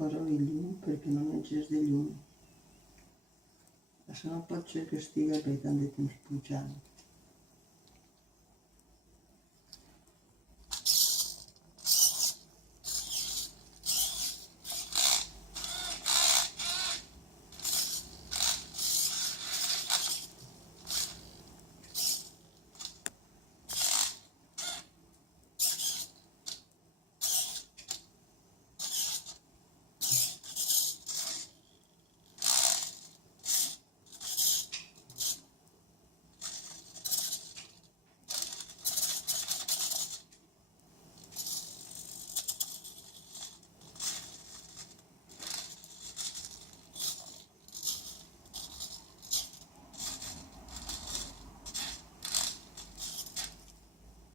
Posa-li llum perquè no mengés de llum. Això no pot ser que estigui bé tant de temps pujant.